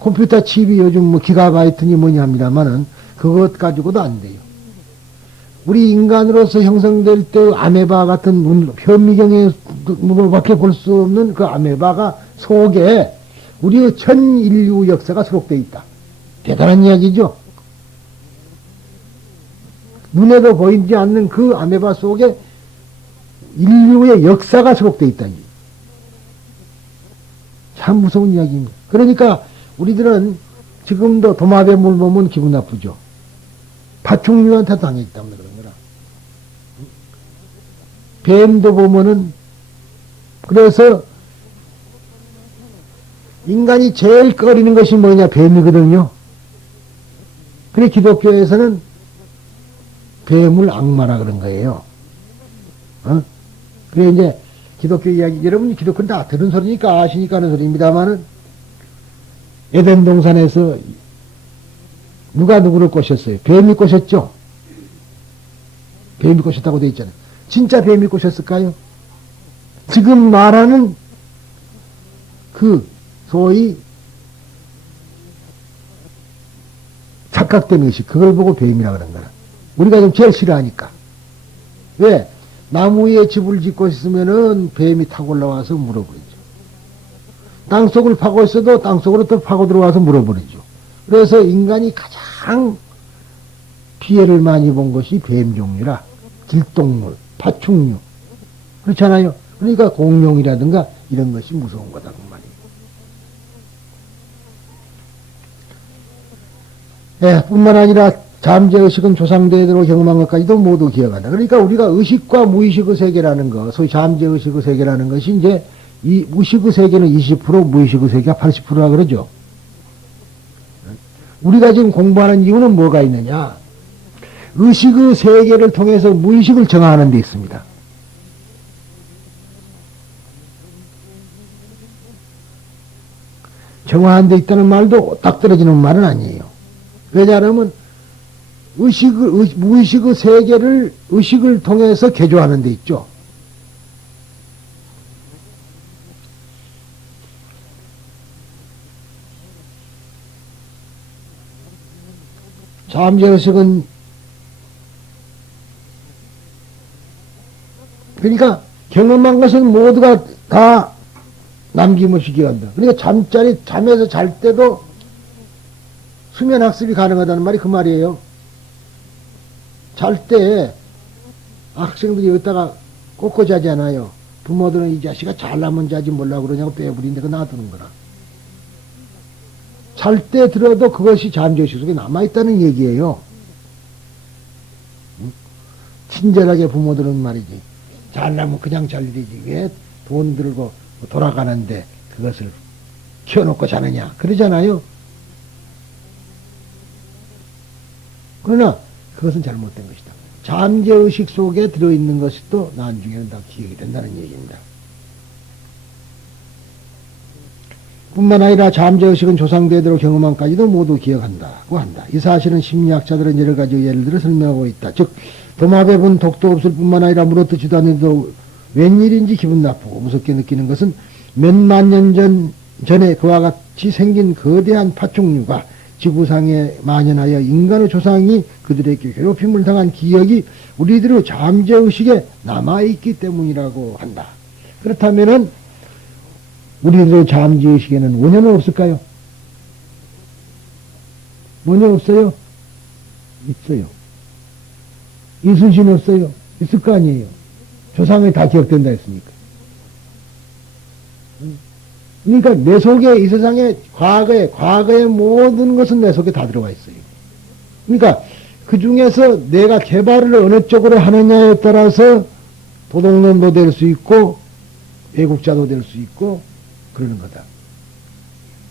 컴퓨터 칩이 요즘 뭐 기가바이트니 뭐니 합니다만은 그것 가지고도 안 돼요. 우리 인간으로서 형성될 때 아메바 같은 현미경에밖에 볼 수 없는 그 아메바가 속에 우리의 전 인류 역사가 수록되어 있다. 대단한 이야기죠. 눈에도 보이지 않는 그 아메바 속에 인류의 역사가 수록되어 있다니. 참 무서운 이야기입니다. 그러니까 우리들은 지금도 도마뱀 물 보면 기분 나쁘죠. 파충류한테 당했기 때문에 그런 거라. 뱀도 보면은, 그래서 인간이 제일 꺼리는 것이 뭐냐? 뱀이거든요. 그래 기독교에서는 뱀을 악마라 그런 거예요. 그래 이제 기독교 이야기, 여러분이 기독교는 다 들은 소리니까 아시니까 하는 소리입니다만은, 에덴 동산에서 누가 누구를 꼬셨어요? 뱀이 꼬셨죠? 뱀이 꼬셨다고 되어 있잖아요. 진짜 뱀이 꼬셨을까요? 지금 말하는 그 소위 착각된 것이 그걸 보고 뱀이라 그런 거라. 우리가 좀 제일 싫어하니까. 왜? 나무 위에 집을 짓고 있으면은 뱀이 타고 올라와서 물어버리죠. 땅속을 파고 있어도 땅속으로 또 파고 들어와서 물어버리죠. 그래서 인간이 가장 피해를 많이 본 것이 뱀 종류라. 길동물, 파충류. 그렇잖아요. 그러니까 공룡이라든가 이런 것이 무서운 거다 그 말이에요. 예, 뿐만 아니라 잠재의식은 조상대대로 경험한 것까지도 모두 기억한다. 그러니까 우리가 의식과 무의식의 세계라는 거, 소위 잠재의식의 세계라는 것이 이제 이 의식의 세계는 20%, 무의식의 세계가 80%라 그러죠. 우리가 지금 공부하는 이유는 뭐가 있느냐? 의식의 세계를 통해서 무의식을 정화하는 데 있습니다. 정화하는 데 있다는 말도 딱 떨어지는 말은 아니에요. 왜냐하면 무의식의 세계를 의식을 통해서 개조하는 데 있죠. 잠재의식은 그러니까 경험한 것은 모두가 다 남김없이 기억한다. 그러니까 잠에서 잘 때도 수면 학습이 가능하다는 말이 그 말이에요. 잘 때 학생들이 여기다가 꽂고 자지 않아요. 부모들은 이 자식아 잘나면 자지 몰라 그러냐고 빼부린데 그 놔두는 거라. 잘 때 들어도 그것이 잠재의식 속에 남아있다는 얘기예요. 친절하게 부모들은 말이지. 잘나면 그냥 잘 일이지. 왜 돈 들고 돌아가는데 그것을 키워놓고 자느냐. 그러잖아요. 그러나 그것은 잘못된 것이다. 잠재의식 속에 들어있는 것이 또 나중에는 다 기억이 된다는 얘기입니다. 뿐만 아니라 잠재의식은 조상대대로 경험한까지도 모두 기억한다고 한다. 이 사실은 심리학자들은 여러 가지 예를 들어 설명하고 있다. 즉 도마뱀은 독도 없을 뿐만 아니라 물어뜯지도 않는데도 웬일인지 기분 나쁘고 무섭게 느끼는 것은 몇만 년 전에 그와 같이 생긴 거대한 파충류가 지구상에 만연하여 인간의 조상이 그들에게 괴롭힘을 당한 기억이 우리들의 잠재의식에 남아있기 때문이라고 한다. 그렇다면은 우리들의 잠재의식에는 원효는 없을까요? 원효 없어요? 있어요. 이순신 없어요? 있을 거 아니에요. 조상이 다 기억된다 했으니까. 그러니까 내 속에 이 세상에 과거의 모든 것은 내 속에 다 들어가 있어요. 그러니까 그 중에서 내가 개발을 어느 쪽으로 하느냐에 따라서 도둑놈도 될 수 있고 애국자도 될 수 있고 그러는 거다.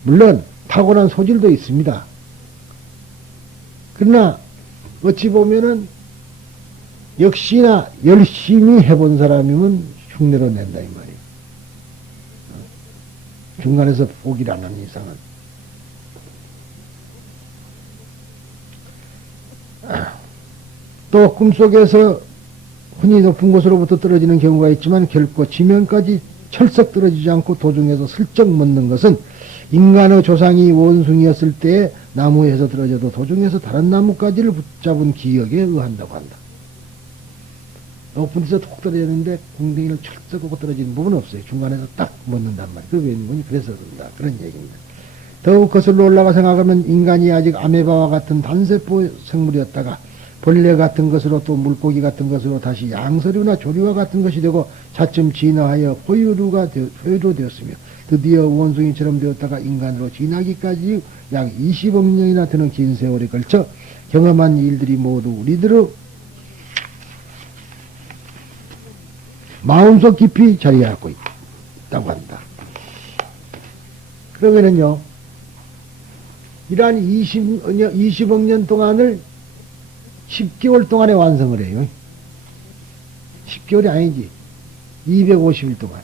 물론 타고난 소질도 있습니다. 그러나 어찌 보면은 역시나 열심히 해본 사람이면 흉내로 낸다 이 말이에요. 중간에서 포기를 안 하는 이상은. 또 꿈속에서 흔히 높은 곳으로부터 떨어지는 경우가 있지만 결코 지면까지 철썩 떨어지지 않고 도중에서 슬쩍 멎는 것은 인간의 조상이 원숭이였을 때에 나무에서 떨어져도 도중에서 다른 나뭇가지를 붙잡은 기억에 의한다고 한다. 높은 데서 톡 떨어졌는데 궁둥이를 철썩 하고 떨어지는 부분은 없어요. 중간에서 딱 묻는단 말이에요. 그原因그래서 그런다. 그런 얘기입니다. 더욱 거슬러 올라가 생각하면 인간이 아직 아메바와 같은 단세포 생물이었다가 벌레 같은 것으로 또 물고기 같은 것으로 다시 양서류나 조류와 같은 것이 되고 차츰 진화하여 포유류가 되었으며 드디어 원숭이처럼 되었다가 인간으로 진화하기까지 약 20억 년이나 되는 긴 세월에 걸쳐 경험한 일들이 모두 우리들의 마음속 깊이 자리하고 있다고 한다. 그러면은요, 이러한 20억 년 동안을 10개월 동안에 완성을 해요. 10개월이 아니지. 250일 동안.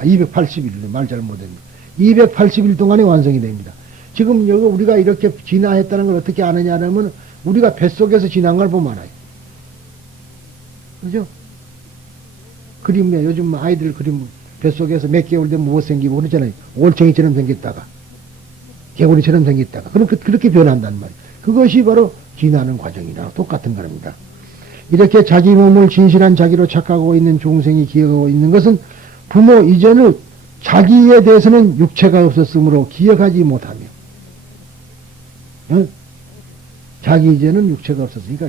280일, 말 잘못했네. 280일 동안에 완성이 됩니다. 지금 여기 우리가 이렇게 진화했다는 걸 어떻게 아느냐면, 우리가 뱃속에서 진화한 걸 보면 알아요. 그죠? 그림에, 요즘 아이들 그림, 뱃속에서 몇 개월 되면 무엇 생기고 그러잖아요. 올챙이처럼 생겼다가, 개구리처럼 생겼다가. 그렇게 변한단 말이에요. 그것이 바로 진화하는 과정이랑 똑같은 겁니다. 이렇게 자기 몸을 진실한 자기로 착각하고 있는 중생이 기억하고 있는 것은 부모 이전의 자기에 대해서는 육체가 없었으므로 기억하지 못하며, 자기 이전은 육체가 없었으니까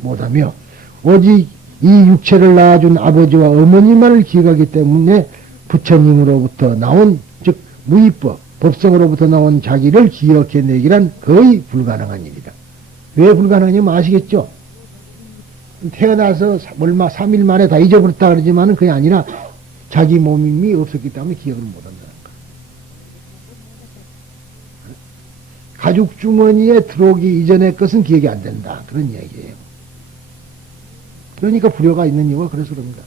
못하며, 오직 이 육체를 낳아준 아버지와 어머니만을 기억하기 때문에 부처님으로부터 나온, 즉 무위법, 법성으로부터 나온 자기를 기억해내기란 거의 불가능한 일이다. 왜 불가능하냐면 아시겠죠? 태어나서 얼마 3일 만에 다 잊어버렸다 그러지만은 그게 아니라 자기 몸이 없었기 때문에 기억을 못한다는 거예요. 가죽 주머니에 들어오기 이전의 것은 기억이 안 된다. 그런 얘기예요. 그러니까 불효가 있는 이유가 그래서 그럽니다.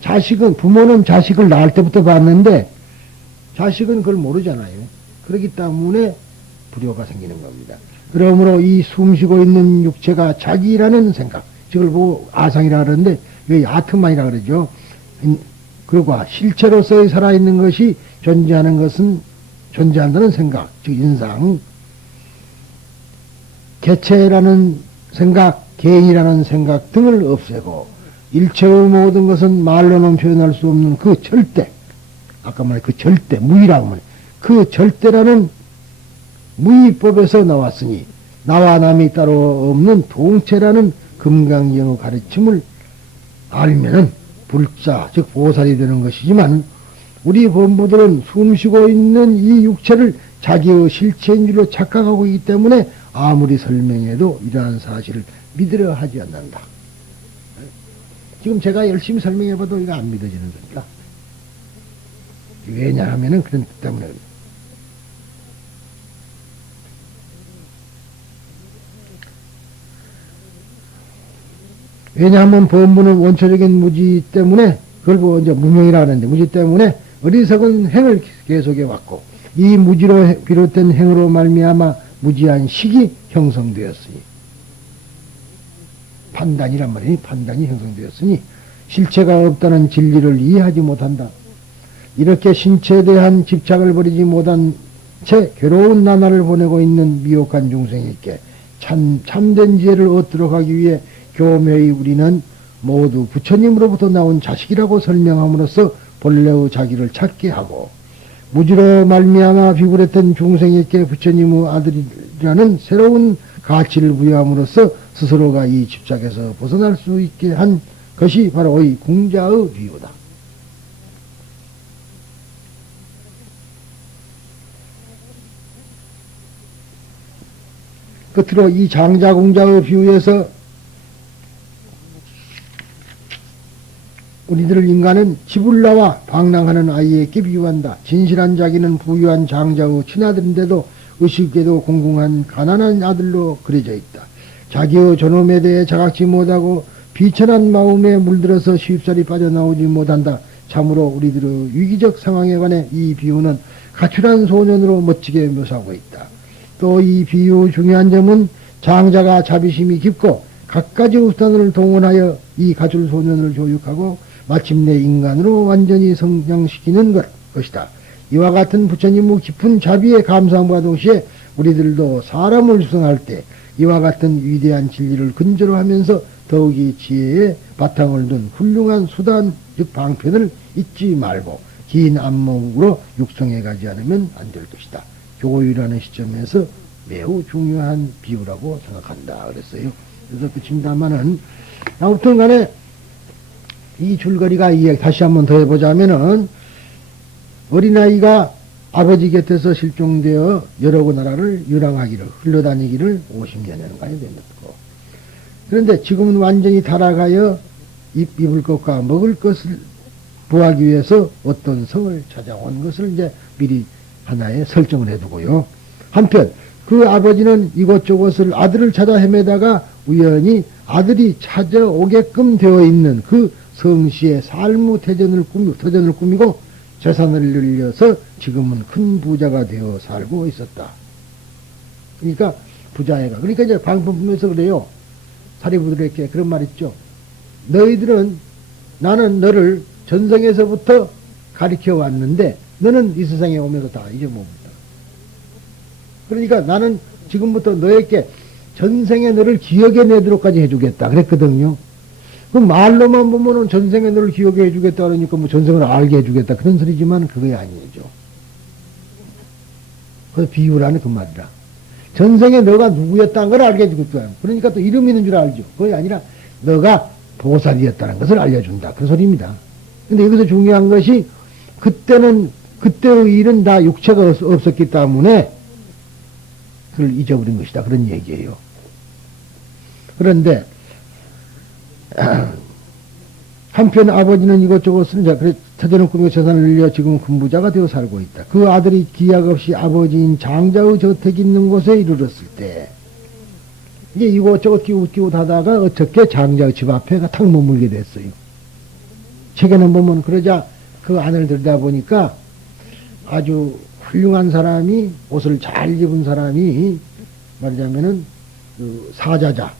자식은, 부모는 자식을 낳을 때부터 봤는데 자식은 그걸 모르잖아요. 그렇기 때문에 불효가 생기는 겁니다. 그러므로 이 숨쉬고 있는 육체가 자기라는 생각, 즉을 보고 아상이라 그러는데 왜 아트만이라 그러죠. 그리고 실체로서의 살아있는 것이 존재하는 것은 존재한다는 생각, 즉 인상, 개체라는 생각, 개인이라는 생각 등을 없애고 일체의 모든 것은 말로는 표현할 수 없는 그 절대, 아까 말한 그 절대, 무의라고 하면 그 절대라는 무의법에서 나왔으니 나와 남이 따로 없는 동체라는 금강경의 가르침을 알면은 불자, 즉 보살이 되는 것이지만 우리 범부들은 숨쉬고 있는 이 육체를 자기의 실체인 줄로 착각하고 있기 때문에 아무리 설명해도 이러한 사실을 믿으려 하지 않는다. 지금 제가 열심히 설명해봐도 이거 안 믿어지는 겁니다. 왜냐하면은 그런 때문에 그래요. 왜냐하면 범부는 원초적인 무지 때문에 그걸 이제 무명이라 하는데 무지 때문에 어리석은 행을 계속해 왔고 이 무지로 비롯된 행으로 말미암아 무지한 식이 형성되었으니 판단이란 말이니 판단이 형성되었으니 실체가 없다는 진리를 이해하지 못한다. 이렇게 신체에 대한 집착을 버리지 못한 채 괴로운 나날을 보내고 있는 미혹한 중생에게 참된 지혜를 얻도록 하기 위해 교묘히 우리는 모두 부처님으로부터 나온 자식이라고 설명함으로써 본래의 자기를 찾게 하고 무지로 말미암아 비굴했던 중생에게 부처님의 아들이라는 새로운 가치를 부여함으로써 스스로가 이 집착에서 벗어날 수 있게 한 것이 바로 이 궁자의 비유다. 끝으로 이 장자궁자의 비유에서 우리들 인간은 집을 나와 방랑하는 아이에게 비유한다. 진실한 자기는 부유한 장자의 친아들인데도 의식에도 공공한 가난한 아들로 그려져 있다. 자기의 존엄에 대해 자각지 못하고 비천한 마음에 물들어서 쉽사리 빠져나오지 못한다. 참으로 우리들의 위기적 상황에 관해 이 비유는 가출한 소년으로 멋지게 묘사하고 있다. 또 이 비유 중요한 점은 장자가 자비심이 깊고 갖가지 우산을 동원하여 이 가출 소년을 교육하고 마침내 인간으로 완전히 성장시키는 것이다. 이와 같은 부처님의 깊은 자비에 감사함과 동시에 우리들도 사람을 수성할 때 이와 같은 위대한 진리를 근저로 하면서 더욱이 지혜의 바탕을 둔 훌륭한 수단, 즉 방편을 잊지 말고 긴 안목으로 육성해 가지 않으면 안 될 것이다. 교유라는 시점에서 매우 중요한 비유라고 생각한다. 그랬어요. 그래서 그칩니다마는 아무튼 간에 이 줄거리가 이야기 다시 한번 더 해보자면은 어린아이가 아버지 곁에서 실종되어 여러 나라를 유랑하기를 흘러다니기를 50년여가까지 되었고 그런데 지금은 완전히 타락하여 입을 것과 먹을 것을 구하기 위해서 어떤 성을 찾아온 것을 이제 미리 하나에 설정을 해두고요. 한편 그 아버지는 이곳저곳을 아들을 찾아 헤매다가 우연히 아들이 찾아오게끔 되어 있는 그 성씨의 삶의 터전을 꾸미고 재산을 늘려서 지금은 큰 부자가 되어 살고 있었다. 그러니까 부자애가. 그러니까 이제 방법에서 그래요. 사리부들에게 그런 말 있죠. 너희들은 나는 너를 전생에서부터 가르쳐 왔는데 너는 이 세상에 오면서 다 잊어먹었다. 그러니까 나는 지금부터 너에게 전생에 너를 기억해 내도록까지 해주겠다. 그랬거든요. 그 말로만 보면은 전생에 너를 기억해 해주겠다 그러니까 뭐 전생을 알게 해주겠다. 그런 소리지만 그게 아니죠. 그 비유라는 그 말이라. 전생에 너가 누구였다는 걸 알게 해주겠다. 그러니까 또 이름 있는 줄 알죠. 그게 아니라 너가 보살이었다는 것을 알려준다. 그런 소리입니다. 근데 여기서 중요한 것이 그때의 일은 다 육체가 없었기 때문에 그걸 잊어버린 것이다. 그런 얘기예요. 그런데 한편 아버지는 이것저것을 터전을 꾸미고 재산을 늘려 지금 군부자가 되어 살고 있다. 그 아들이 기약 없이 아버지인 장자의 저택이 있는 곳에 이르렀을 때 이제 이것저것 끼우끼우 하다가 어떻게 장자의 집 앞에 탁 머물게 됐어요. 책에는 보면 그러자 그 안을 들여다보니까 아주 훌륭한 사람이 옷을 잘 입은 사람이 말하자면은 그 사자자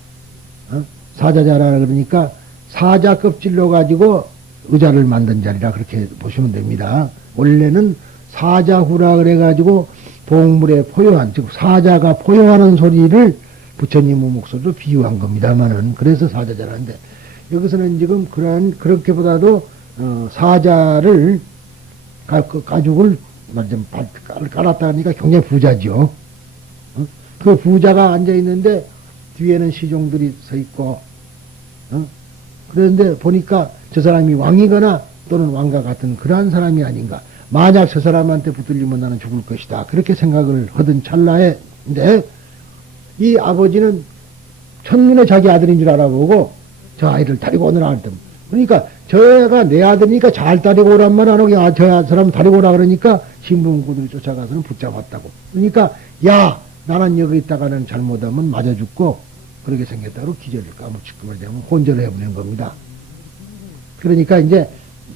사자자라 그러니까 사자 껍질로 가지고 의자를 만든 자리라 그렇게 보시면 됩니다. 원래는 사자후라 그래가지고 동물의 포효한 즉 사자가 포효하는 소리를 부처님의 목소리로 비유한 겁니다만은 그래서 사자자라는데 여기서는 지금 그렇게보다도 사자를 가죽을 말하자면 깔았다 하니까 굉장히 부자죠. 그 부자가 앉아 있는데 뒤에는 시종들이 서 있고 그런데 보니까 저 사람이 왕이거나 또는 왕과 같은 그러한 사람이 아닌가. 만약 저 사람한테 붙들리면 나는 죽을 것이다. 그렇게 생각을 하던 찰나에 이 아버지는 첫눈에 자기 아들인 줄 알아보고 저 아이를 데리고 오느라 할 때 그러니까 저애가 내 아들이니까 잘 데리고 오란 말 안 하고 저 사람 데리고 오라 그러니까 신분구들이 쫓아가서는 붙잡았다고. 그러니까 야 나는 여기 있다가는 잘못하면 맞아 죽고 그렇게 생겼다고 기절을 까무치고 되면 혼절을 해보낸 겁니다. 그러니까 이제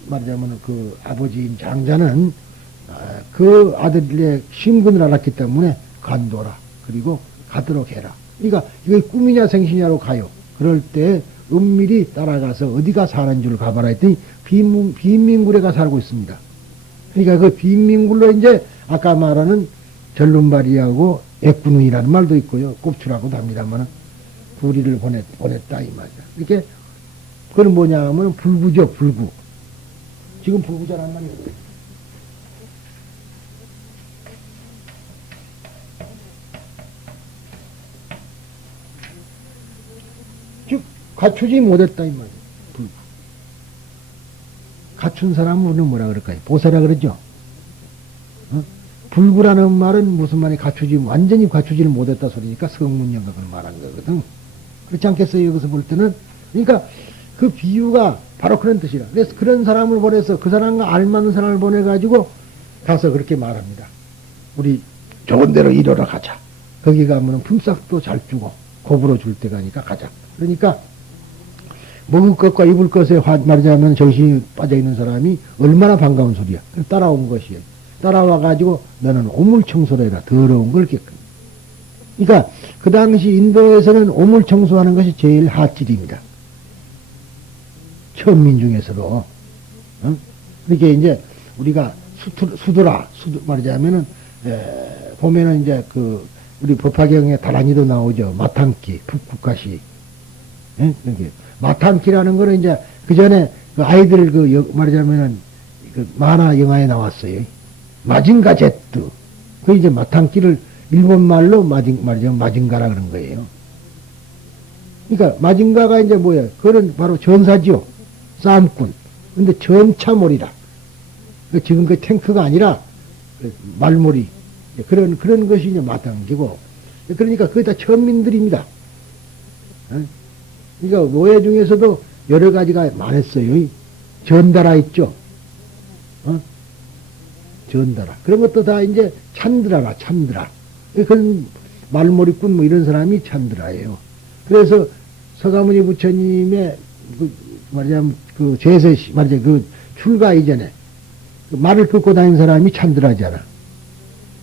말하자면 그 아버지인 장자는 그 아들의 신분을 알았기 때문에 간도라 그리고 가도록 해라. 그러니까 이게 꿈이냐 생시냐로 가요. 그럴 때 은밀히 따라가서 어디가 사는 줄 가봐라 했더니 빈민굴에가 살고 있습니다. 그러니까 그 빈민굴로 이제 아까 말하는 절름발이하고 애꾸눈이라는 말도 있고요. 꼽추라고도 합니다만 구리를 보냈다 이 말이야. 이렇게 그건 뭐냐 하면 불구죠. 불구. 지금 불구자란 말이에요. 즉 갖추지 못했다 이 말이에요. 불구. 갖춘 사람은 우리는 뭐라 그럴까요? 보살이라 그러죠. 불구라는 말은 무슨 말이 완전히 갖추지를 못했다 소리니까 성문영각을 말한 거거든. 그렇지 않겠어요? 여기서 볼 때는. 그러니까 그 비유가 바로 그런 뜻이라. 그래서 그런 사람을 보내서 그 사람과 알맞는 사람을 보내가지고 가서 그렇게 말합니다. 우리 좋은 데로 이뤄러 가자. 거기 가면 품삯도 잘 주고 고부로 줄 때가니까 가자. 그러니까 먹을 것과 입을 것에 말하자면 정신이 빠져있는 사람이 얼마나 반가운 소리야. 따라온 것이에요. 따라와가지고 너는 오물청소를 해라. 더러운 걸 깨끗. 그러니까 그 당시 인도에서는 오물청소하는 것이 제일 핫질입니다. 천민 중에서도. 그렇게 이제 우리가 말하자면은, 보면은 이제 우리 법화경에 다란이도 나오죠. 마탄기, 북국가시. 예? 이렇게. 마탄기라는 거는 이제 그 전에 그 아이들 말하자면은 만화 영화에 나왔어요. 마징가 제트. 그 이제 마탄기를 일본 말로 말하자면 마징가라 그런 거예요. 그러니까 마징가가 이제 뭐야? 그건 바로 전사지요. 싸움꾼. 근데 전차몰이라. 지금 그 탱크가 아니라 말몰이. 그런 것이 이제 마땅기고. 그러니까 그게 다 천민들입니다. 그러니까 노예 중에서도 여러 가지가 많았어요. 전다라 있죠. 전다라. 그런 것도 다 이제 찬드라라, 찬드라. 그건 말몰이꾼 뭐 이런 사람이 찬드라예요. 그래서 서가모니 부처님의 말하자면 제세시, 말하자면 출가 이전에 말을 끌고 다니는 사람이 찬드라잖아.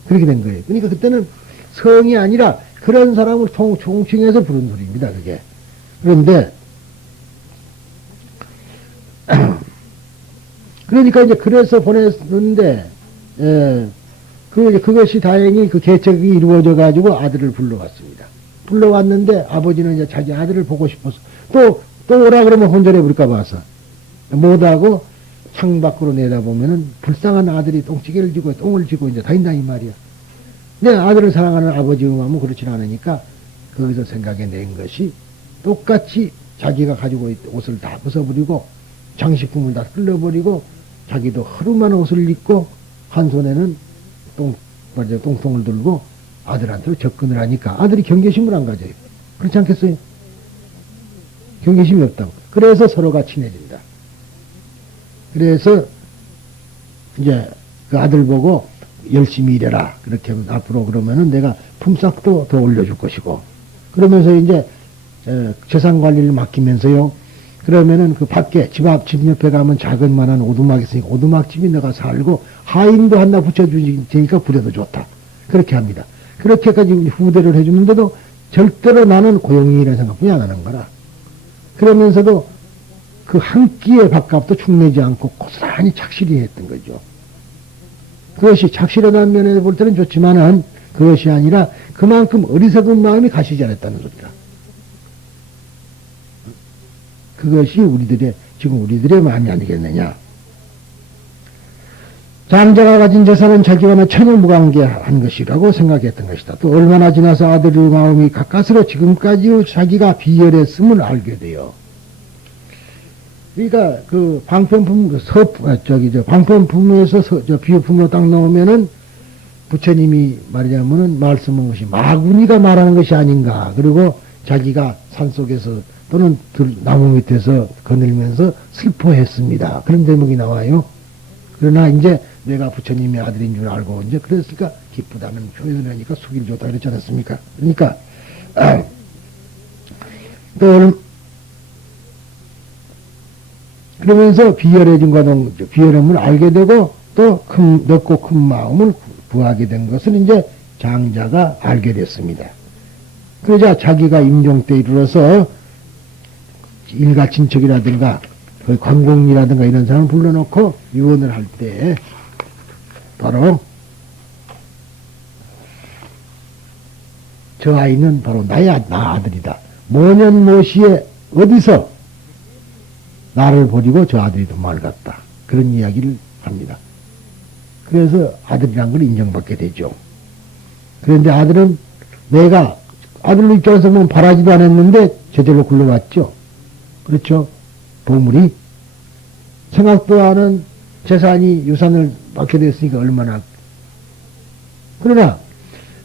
그렇게 된 거예요. 그러니까 그때는 성이 아니라 그런 사람을 총칭해서 부른 소리입니다, 그게. 그런데, 그러니까 이제 그래서 보냈는데, 그것이 다행히 그 개척이 이루어져 가지고 아들을 불러왔습니다. 불러왔는데 아버지는 이제 자기 아들을 보고 싶어서 또 오라 그러면 혼절해 버릴까 봐서 못하고 창밖으로 내다보면은 불쌍한 아들이 똥찌개를 지고 똥을 지고 이제 다닌다 이 말이야. 내 아들을 사랑하는 아버지 마음은 그렇지 않으니까 거기서 생각해낸 것이 똑같이 자기가 가지고 있던 옷을 다 벗어버리고 장식품을 다 끌려버리고 자기도 허름한 옷을 입고 한 손에는 똥통을 들고 아들한테 접근을 하니까 아들이 경계심을 안 가져요. 그렇지 않겠어요? 경계심이 없다고. 그래서 서로가 친해진다. 그래서 이제 그 아들 보고 열심히 일해라. 그렇게 하면 앞으로 그러면은 내가 품삯도 더 올려줄 것이고. 그러면서 이제 재산 관리를 맡기면서요. 그러면은 그 밖에 집 옆에 가면 작은만한 오두막이 있으니까 오두막집이 내가 살고 하인도 하나 붙여주니까 부대도 좋다. 그렇게 합니다. 그렇게까지 후대를 해주는데도 절대로 나는 고용인이라는 생각뿐이 안 하는 거라. 그러면서도 그 한 끼의 밥값도 축내지 않고 고스란히 착실히 했던 거죠. 그것이 착실하다는 면에서 볼 때는 좋지만은 그것이 아니라 그만큼 어리석은 마음이 가시지 않았다는 소리다. 그것이 지금 우리들의 마음이 아니겠느냐. 장자가 가진 재산은 자기와 전혀 무관계한 것이라고 생각했던 것이다. 또 얼마나 지나서 아들의 마음이 가까스로 지금까지 자기가 비열했음을 알게 돼요. 그러니까 그 방편품에서 비유품으로 딱 나오면은 부처님이 말하자면은 말씀한 것이 마구니가 말하는 것이 아닌가. 그리고 자기가 산속에서 또는 나무 밑에서 거닐면서 슬퍼했습니다. 그런 대목이 나와요. 그러나 이제 내가 부처님의 아들인 줄 알고 이제 그랬으니까 기쁘다는 표현을 하니까 속이 좋다 그랬지 않았습니까? 그러니까 또 그러면서 비열해진과 비열함을 알게 되고 또 넓고 큰 마음을 구하게 된 것을 이제 장자가 알게 됐습니다. 그러자 자기가 임종 때 이르러서 일가 친척이라든가 관공이라든가 이런 사람을 불러놓고 유언을 할 때 바로 저 아이는 바로 나 아들이다. 모년 모시에 어디서 나를 버리고 저 아들이 도망을 갔다. 그런 이야기를 합니다. 그래서 아들이란 걸 인정받게 되죠. 그런데 아들은 내가 아들 입장에서 보면 바라지도 않았는데 제대로 굴러왔죠. 그렇죠. 보물이 생각도 않은 재산이 유산을 받게 됐으니까 얼마나. 그러나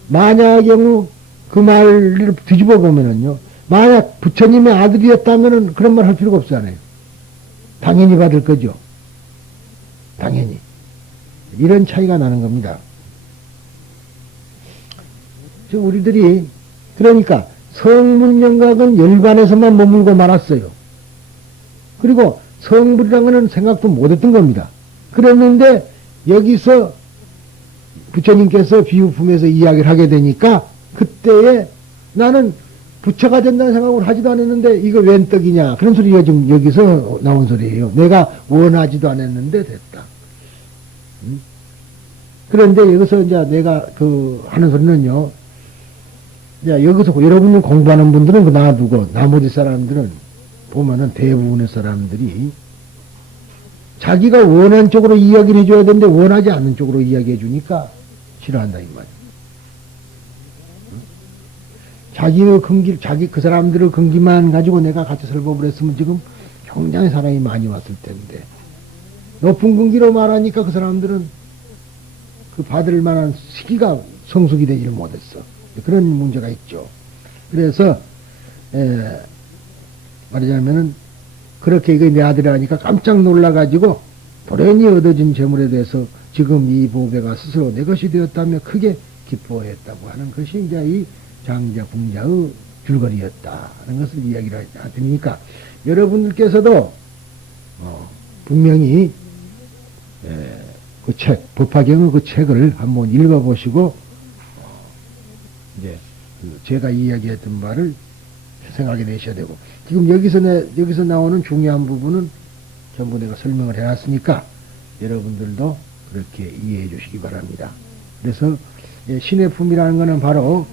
만약 경우 그 말을 뒤집어 보면은요. 만약 부처님의 아들이었다면은 그런 말 할 필요가 없잖아요. 당연히 받을 거죠. 당연히. 이런 차이가 나는 겁니다. 지금 우리들이 그러니까 성불영각은 열반에서만 머물고 말았어요. 그리고 성불이라는 것은 생각도 못했던 겁니다. 그랬는데 여기서 부처님께서 비유품에서 이야기를 하게 되니까 그때에 나는 부처가 된다는 생각을 하지도 않았는데 이거 웬 떡이냐 그런 소리가 지금 여기서 나온 소리예요. 내가 원하지도 않았는데 됐다. 그런데 여기서 이제 내가 하는 소리는요, 이제 여기서 여러분이 공부하는 분들은 놔두고, 나머지 사람들은 보면은 대부분의 사람들이 자기가 원하는 쪽으로 이야기를 해줘야 되는데 원하지 않는 쪽으로 이야기해 주니까 싫어한다, 이 말이야. 자기의 근기, 그 사람들의 근기만 가지고 내가 같이 설법을 했으면 지금 굉장히 사람이 많이 왔을 텐데, 높은 근기로 말하니까 그 사람들은 그 받을 만한 시기가 성숙이 되지를 못했어. 그런 문제가 있죠. 그래서, 말하자면은, 그렇게 이거 내 아들이 하니까 깜짝 놀라가지고, 도련히 얻어진 재물에 대해서 지금 이 보배가 스스로 내 것이 되었다며 크게 기뻐했다고 하는 것이 이제 이 장자, 궁자의 줄거리였다 하는 것을 이야기를 하니까, 여러분들께서도, 분명히, 그 책, 법화경의 그 책을 한번 읽어보시고, 이제, 제가 이야기했던 바를 생각해 내셔야 되고, 지금 여기서 나오는 중요한 부분은 전부 내가 설명을 해놨으니까, 여러분들도 그렇게 이해해 주시기 바랍니다. 그래서, 신의 품이라는 것은 바로,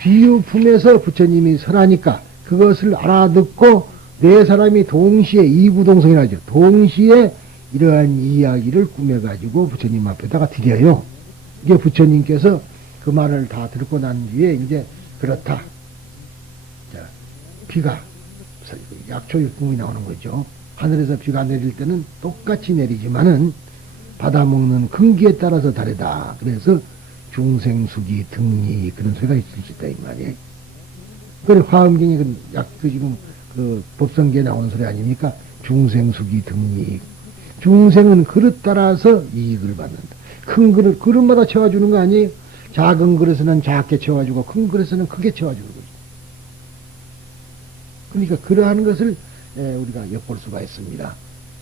비유품에서 부처님이 설하니까, 그것을 알아듣고, 네 사람이 동시에, 이구동성이라죠. 동시에 이러한 이야기를 꾸며가지고 부처님 앞에다가 드려요. 이게 부처님께서 그 말을 다 듣고 난 뒤에 이제 그렇다. 자, 비가 약초육궁이 나오는 거죠. 하늘에서 비가 내릴 때는 똑같이 내리지만은 받아먹는 근기에 따라서 다르다. 그래서 중생수기 등리 그런 소리가 있을 수 있다 이 말이에요. 그래 화엄경이 지금 그 법성계에 나오는 소리 아닙니까? 중생수기 등리. 중생은 그릇 따라서 이익을 받는다. 큰 그릇마다 채워주는 거 아니에요? 작은 그릇에는 작게 채워주고 큰 그릇에는 크게 채워주는 거죠. 그러니까 그러한 것을 우리가 엿볼 수가 있습니다.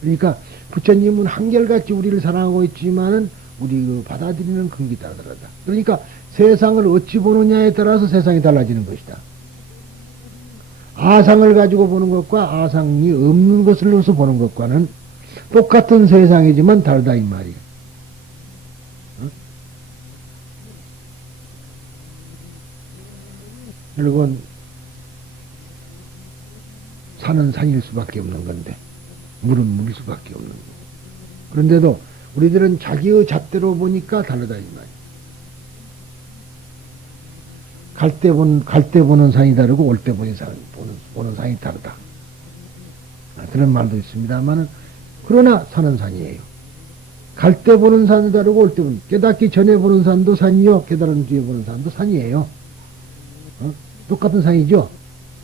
그러니까 부처님은 한결같이 우리를 사랑하고 있지만은 우리 받아들이는 근기 따라 다르다. 그러니까 세상을 어찌 보느냐에 따라서 세상이 달라지는 것이다. 아상을 가지고 보는 것과 아상이 없는 것으로서 보는 것과는 똑같은 세상이지만 다르다 이 말이에요. 결국은 산은 산일 수밖에 없는 건데 물은 물일 수밖에 없는 거. 그런데도 우리들은 자기의 잣대로 보니까 다르다 이 말이에요. 갈 때 보는 산이 다르고 올 때 보는 산이 다르다. 그런 말도 있습니다만은 그러나 산은 산이에요. 갈 때 보는 산이 다르고 올 때 보는 깨닫기 전에 보는 산도 산이요 깨달은 뒤에 보는 산도 산이에요. 똑같은 산이죠.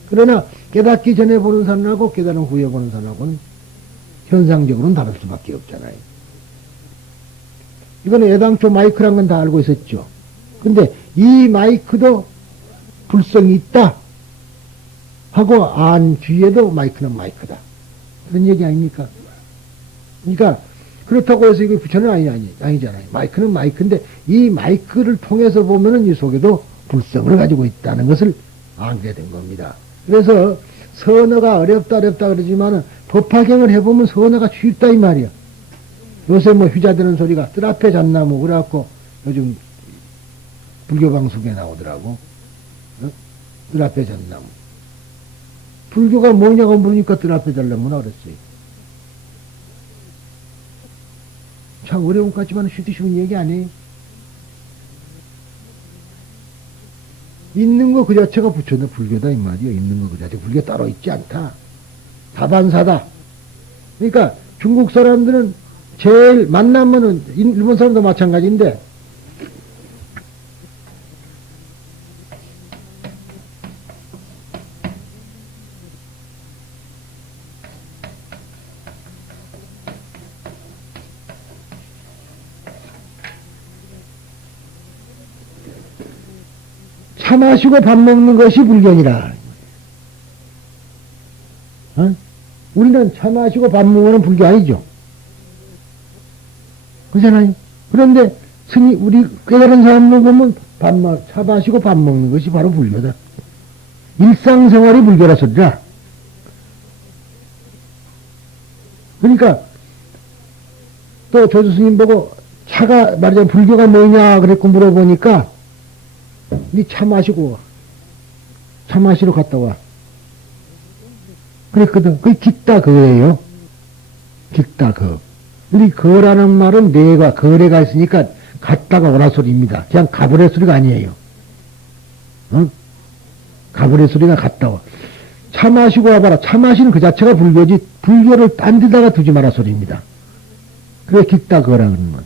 그러나 깨닫기 전에 보는 산하고 깨달은 후에 보는 산하고는 현상적으로는 다를 수밖에 없잖아요. 이거는 애당초 마이크란 건 다 알고 있었죠. 근데 이 마이크도 불성이 있다 하고 안 뒤에도 마이크는 마이크다. 그런 얘기 아닙니까? 그러니까 그렇다고 해서 이게 부처는 아니잖아요. 마이크는 마이크인데 이 마이크를 통해서 보면은 이 속에도 불성을 가지고 있다는 것을 알게 된 겁니다. 그래서 선어가 어렵다 그러지만은 법화경을 해보면 선어가 쉽다 이 말이야. 요새 뭐 휘자드는 소리가 뜰 앞에 잣나무 그래갖고 요즘 불교 방송에 나오더라고. 뜰 앞에 잣나무. 불교가 뭐냐고 물으니까 뜰 앞에 잣나무나 그랬어요. 참 어려운 것 같지만 쉬운 얘기 아니에요. 있는 거 그 자체가 부처는 불교다 이 말이요. 있는 거 그 자체 불교 따로 있지 않다. 다반사다. 그러니까 중국 사람들은 제일 만나면은 일본 사람도 마찬가지인데 차 마시고 밥 먹는 것이 불견이라. 우리는 차 마시고 밥 먹는 불교 아니죠. 그렇잖아요. 그런데 우리 깨달은 사람들 보면 차 마시고 밥 먹는 것이 바로 불교다. 일상생활이 불교라 소리라. 그러니까 또 조주 스님 보고 차가, 말하자면 불교가 뭐냐, 그랬고 물어보니까, 니 차 마시고 와. 차 마시러 갔다 와. 그랬거든. 그게 깃다 그거예요. 깃다 그. 우리 거라는 말은 내가, 거래가 있으니까 갔다가 오라 소리입니다. 그냥 가버려 소리가 아니에요. 응? 가버려 소리가 갔다 와. 차 마시고 와봐라. 차 마시는 그 자체가 불교지, 불교를 딴 데다가 두지 마라 소리입니다. 그게 깃다 거라 그러는 건.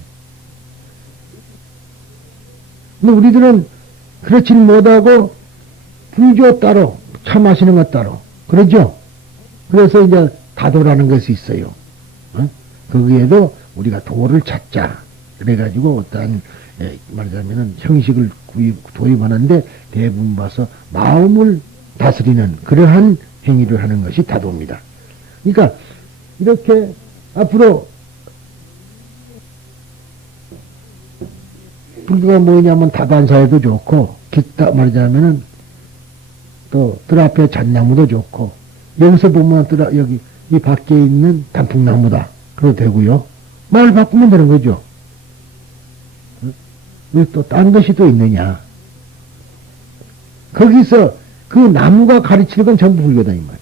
근데 우리들은 그렇지는 못하고 불교 따로, 차 마시는 것 따로. 그러죠? 그래서 이제 다도라는 것이 있어요. 어? 거기에도 우리가 도를 찾자. 그래가지고 어떠한, 말하자면은 형식을 도입하는데 대부분 봐서 마음을 다스리는 그러한 행위를 하는 것이 다도입니다. 그러니까 이렇게 앞으로 불교가 뭐냐면 다단사에도 좋고, 깃다 말하자면은 또 뜰 앞에 잣나무도 좋고, 여기서 보면 여기 이 밖에 있는 단풍나무다. 그래도 되고요. 말 바꾸면 되는 거죠. 왜 또 딴 것이 또 있느냐. 거기서 그 나무가 가르치는 건 전부 불교다 이 말이에요.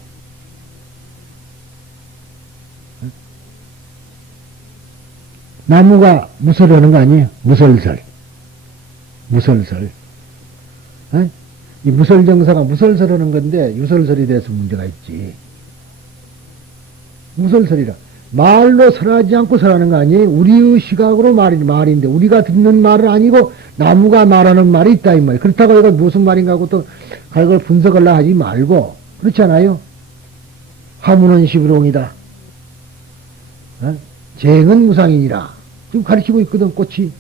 나무가 무설하는 거 아니에요? 무설설. 무설설. 에? 이 무설정사가 무설설하는 건데 유설설이 돼서 문제가 있지. 무설설이라. 말로 설하지 않고 설하는 거 아니에요? 우리의 시각으로 말인데 우리가 듣는 말은 아니고 나무가 말하는 말이 있다 이 말이에요. 그렇다고 이거 무슨 말인가 하고 또 그걸 분석을 하지 말고 그렇지 않아요? 화무는 시부롱이다. 어? 쟁은 무상이니라. 지금 가르치고 있거든 꽃이.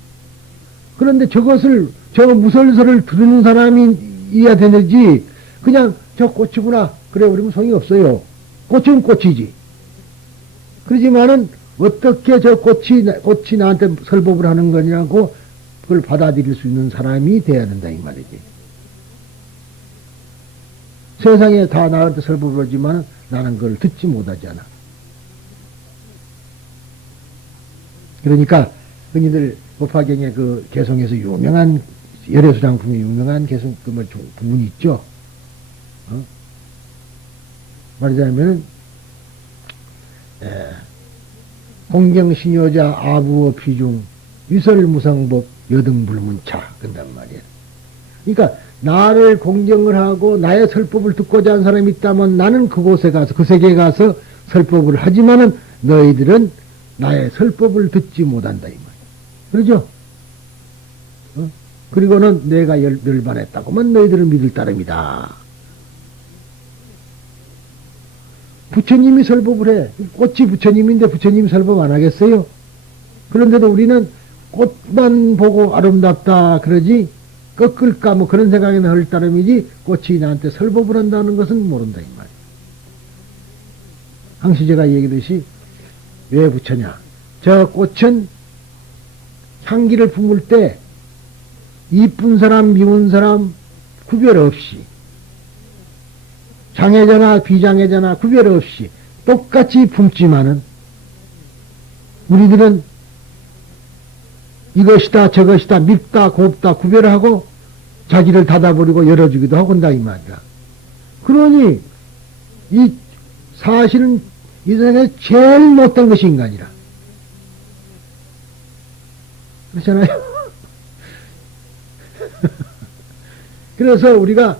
그런데 저것을 저 무설설을 들은 사람이 이해야 되는지 그냥 저 꽃이구나 그래 버리면 소용이 없어요. 꽃은 꽃이지. 그러지만은 어떻게 저 꽃이 나한테 설법을 하는 거냐고 그걸 받아들일 수 있는 사람이 돼야 된다 이 말이지. 세상에 다 나한테 설법을 하지만 나는 그걸 듣지 못하잖아. 그러니까 흔히들 법화경에 그 개성에서 유명한 열애수장품이 유명한 개성 그 뭐 부분이 있죠. 말하자면 공경신효자 아부어 피중 위설무상법 여등불문차 그런단 말이야. 그러니까 나를 공경을 하고 나의 설법을 듣고자 하는 사람이 있다면 나는 그곳에 가서 그 세계에 가서 설법을 하지만은 너희들은 나의 설법을 듣지 못한다 이 말이야. 그러죠? 그리고는 내가 멸반했다고만 너희들은 믿을 따름이다. 부처님이 설법을 해. 꽃이 부처님인데 부처님이 설법 안 하겠어요? 그런데도 우리는 꽃만 보고 아름답다 그러지 꺾을까 뭐 그런 생각에는 할 따름이지 꽃이 나한테 설법을 한다는 것은 모른다 이 말이에요. 항시 제가 얘기했듯이 왜 부처냐. 저 꽃은 향기를 품을 때 이쁜 사람 미운 사람 구별 없이 장애자나 비장애자나 구별 없이 똑같이 품지만은 우리들은 이것이다 저것이다 밉다 곱다 구별하고 자기를 닫아버리고 열어주기도 하고 한다 이 말이야. 그러니 이 사실은 이 세상에 제일 못된 것이 인간이라. 그렇잖아요. 그래서 우리가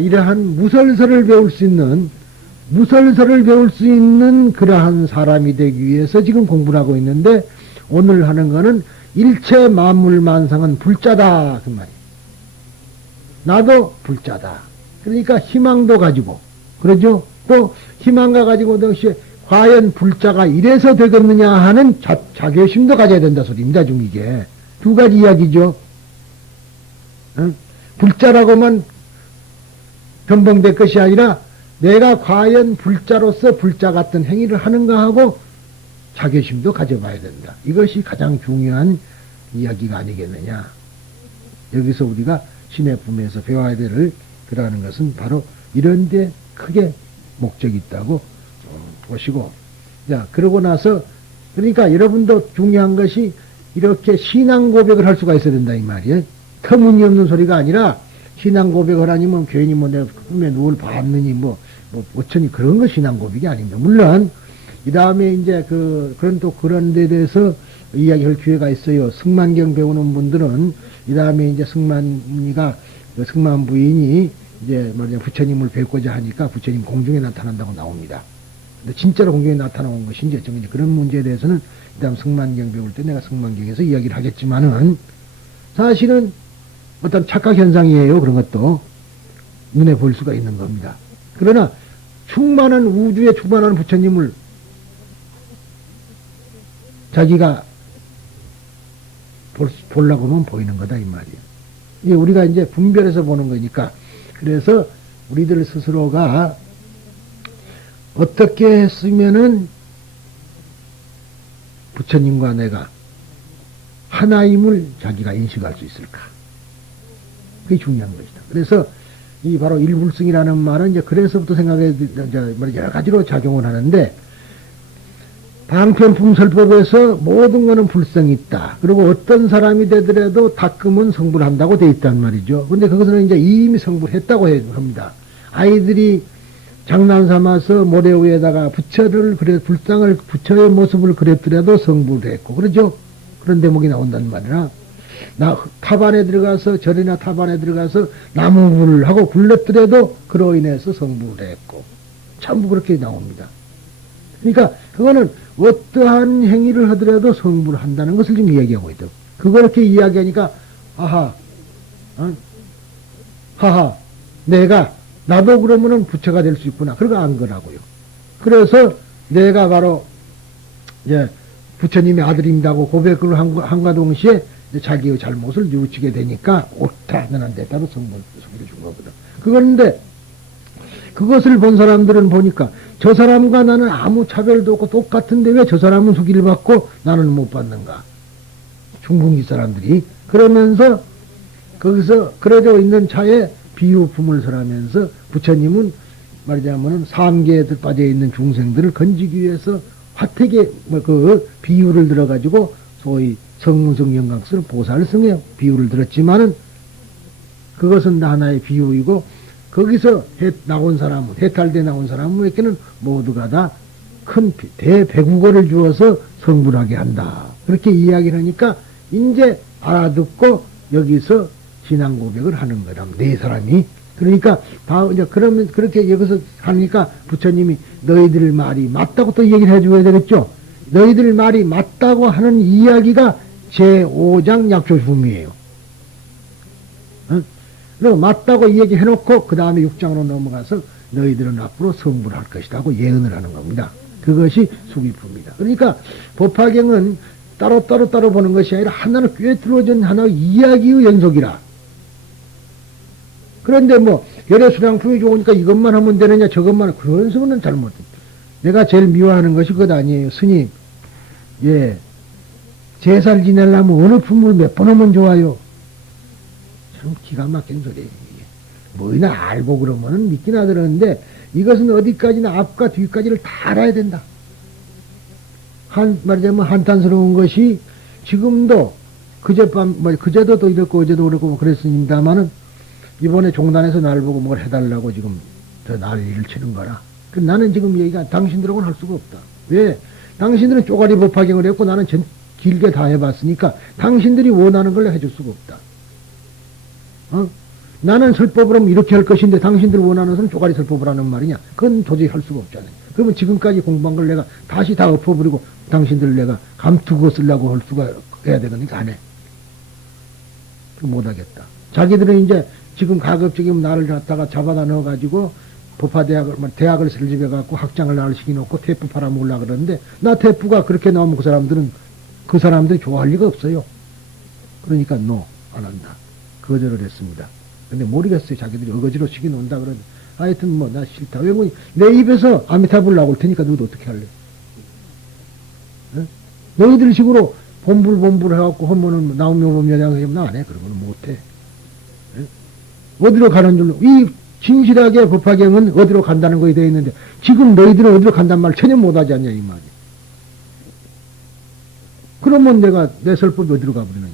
이러한 무설설을 배울 수 있는 그러한 사람이 되기 위해서 지금 공부를 하고 있는데 오늘 하는 거는 일체 만물 만상은 불자다 그 말이에요. 나도 불자다. 그러니까 희망도 가지고 그러죠. 또 희망과 가지고 동시에 과연 불자가 이래서 되겠느냐 하는 자괴심도 가져야 된다 소리입니다. 좀 이게 두 가지 이야기죠. 응? 불자라고만 변방될 것이 아니라 내가 과연 불자로서 불자 같은 행위를 하는가 하고 자괴심도 가져봐야 된다. 이것이 가장 중요한 이야기가 아니겠느냐. 여기서 우리가 신의 품에서 배워야 될 그러는 것은 바로 이런 데 크게 목적이 있다고 보시고 자 그러고 나서 그러니까 여러분도 중요한 것이 이렇게 신앙 고백을 할 수가 있어야 된다 이 말이에요. 터무니없는 소리가 아니라 신앙 고백을 하니면 괜히 뭐 내가 꿈에 누굴 봤느니 뭐 어쩌니 그런 거 신앙 고백이 아닙니다. 물론 이 다음에 이제 그런 또 그런 데 대해서 이야기할 기회가 있어요. 승만경 배우는 분들은 이 다음에 이제 승만이가 승만 부인이 이제 말이야 부처님을 뵙고자 하니까 부처님 공중에 나타난다고 나옵니다. 근데 진짜로 공중에 나타나온 것인지 어쩌면 그런 문제에 대해서는 이 다음 승만경 배울 때 내가 승만경에서 이야기를 하겠지만은 사실은 어떤 착각 현상이에요. 그런 것도 눈에 볼 수가 있는 겁니다. 그러나 충만한 우주에 충만한 부처님을 자기가 보려고 하면 보이는 거다 이 말이에요. 이게 우리가 이제 분별해서 보는 거니까. 그래서 우리들 스스로가 어떻게 했으면은 부처님과 내가 하나임을 자기가 인식할 수 있을까? 그게 중요한 것이다. 그래서 이 바로 일불승이라는 말은 이제 그래서부터 생각해 여러 가지로 작용을 하는데 방편풍설법에서 모든 것은 불성이 있다. 그리고 어떤 사람이 되더라도 닦으면 성불한다고 돼 있단 말이죠. 근데 그것은 이제 이미 성불했다고 합니다. 아이들이 장난 삼아서 모래 위에다가 부처를 불상을 부처의 모습을 그렸더라도 성불을 했고 그러죠. 그런 대목이 나온단 말이야. 탑안에 들어가서 절이나 탑안에 들어가서 나무불을 하고 불렀더라도 그로 인해서 성불을 했고 전부 그렇게 나옵니다. 그러니까 그거는 어떠한 행위를 하더라도 성불을 한다는 것을 지금 이야기하고 있다. 그렇게 이야기하니까 하하 나도 그러면은 부처가 될 수 있구나. 그러고 안 거라고요. 그래서 내가 바로 이제 부처님의 아들입니다고 고백을 한과 동시에 자기의 잘못을 뉘우치게 되니까 옳다. 너는 내 따로 성불을 준 거거든. 그건데 그것을 본 사람들은 보니까 저 사람과 나는 아무 차별도 없고 똑같은데 왜 저 사람은 수기를 받고 나는 못 받는가? 중국이 사람들이 그러면서 거기서 그려져 있는 차에 비유품을 설하면서 부처님은 말하자면은 삼계에 빠져 있는 중생들을 건지기 위해서 화택의 그 비유를 들어가지고 소위 성문성 영광스를 보살을 성해요. 비유를 들었지만은 그것은 하나의 비유이고 거기서 나온 사람은 해탈돼 나온 사람에게는 모두가 다 큰 대배국어를 주어서 성불하게 한다. 그렇게 이야기를 하니까 이제 알아듣고 여기서 신앙 고백을 하는 거다. 네 사람이. 그러니까 이제 그러면 그렇게 여기서 하니까 부처님이 너희들 말이 맞다고 또 얘기를 해줘야 되겠죠. 너희들 말이 맞다고 하는 이야기가 제5장 약조품이에요. 그리고 맞다고 얘기해놓고 그 다음에 6장으로 넘어가서 너희들은 앞으로 성불할 것이라고 예언을 하는 겁니다. 그것이 수기품입니다. 그러니까 법화경은 따로 보는 것이 아니라 하나를 꿰뚫어진 하나의 이야기의 연속이라. 그런데 뭐 열애수량품이 좋으니까 이것만 하면 되느냐 저것만 그런 소리는 잘못해. 내가 제일 미워하는 것이 그것 아니에요. 스님 제사를 지내려면 어느 품을 몇 번 하면 좋아요. 참 기가 막힌 소리예요. 뭐이나 알고 그러면은 믿기나 들었는데 이것은 어디까지나 앞과 뒤까지를 다 알아야 된다. 말하자면 한탄스러운 것이 지금도 그제밤 그제도 또 이렇고 어제도 그렇고 그랬습니다만은 이번에 종단에서 나를 보고 뭘 해달라고 지금 저 난리를 치는 거라. 나는 지금 얘기가 당신들하고는 할 수가 없다. 왜? 당신들은 쪼가리 법화경을 했고 나는 길게 다 해봤으니까 당신들이 원하는 걸 해줄 수가 없다. 나는 설법을 하면 이렇게 할 것인데 당신들 원하는 것은 쪼가리 설법을 하는 말이냐? 그건 도저히 할 수가 없잖아요. 그러면 지금까지 공부한 걸 내가 다시 다 엎어버리고 당신들 내가 감투고 쓰려고 할 수가 해야 되니까 안 해. 못하겠다. 자기들은 이제 지금 가급적이면 나를 갖다가 잡아다 넣어가지고 대학을 설립해갖고 학장을 나를 시켜놓고 태프 팔아먹으려고 그러는데 나 태프가 그렇게 나오면 그 사람들이 좋아할 리가 없어요. 그러니까 안 한다. 거절을 했습니다. 근데 모르겠어요. 자기들이 어거지로 시켜놓는다 그러는데 하여튼 나 싫다. 왜 내 입에서 아미타불 나올 테니까 너도 어떻게 할래? 너희들 식으로 본불 해갖고 하면은 나오면 나 안 해. 그러면 못해. 어디로 가는 줄로 이 진실하게 법화경은 어디로 간다는 거에 되어 있는데 지금 너희들은 어디로 간단 말 전혀 못하지 않냐 이 말이야. 그러면 내가 내 설법이 어디로 가버리느냐.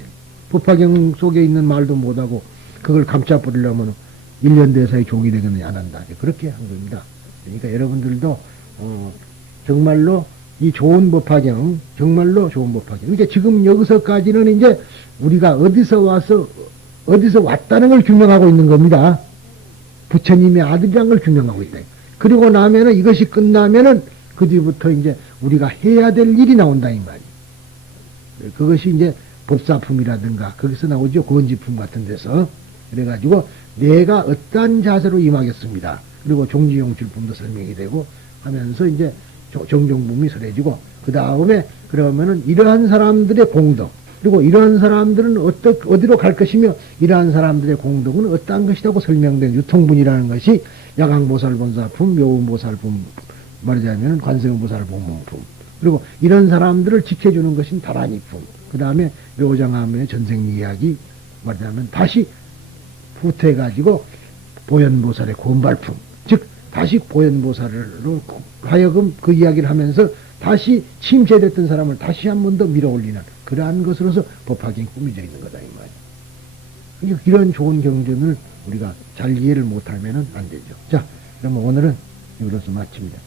법화경 속에 있는 말도 못하고 그걸 감춰버리려면 1년 대사의 종이 되겠느냐. 안 한다. 그렇게 한 겁니다. 그러니까 여러분들도 정말로 이 좋은 법화경, 정말로 좋은 법화경. 그러니까 지금 여기서까지는 이제 우리가 어디서 왔다는 걸 규명하고 있는 겁니다. 부처님의 아들이란 걸 규명하고 있다. 그리고 나면은 이것이 끝나면은 그 뒤부터 이제 우리가 해야 될 일이 나온다 이 말이에요. 그것이 이제 법사품이라든가 거기서 나오죠. 건지품 같은 데서. 그래가지고 내가 어떠한 자세로 임하겠습니다. 그리고 종지용출품도 설명이 되고 하면서 이제 정종품이 설해지고 그 다음에 그러면은 이러한 사람들의 공덕 그리고 이러한 사람들은 어디로 갈 것이며 이러한 사람들의 공덕은 어떠한 것이라고 설명된 유통분이라는 것이 야광보살본사품, 묘운보살품 말하자면 관세음보살본문품 그리고 이런 사람들을 지켜주는 것인 다라니품 그 다음에 묘장암의 전생 이야기 말하자면 다시 후퇴해가지고 보현보살의 곤발품 즉 다시 보현보살로 하여금 그 이야기를 하면서 다시 침체됐던 사람을 다시 한 번 더 밀어올리는 그러한 것으로서 법화경이 꾸며져 있는 거다 이 말이에요. 이런 좋은 경전을 우리가 잘 이해를 못하면 안 되죠. 자, 그러면 오늘은 이것으로 마칩니다.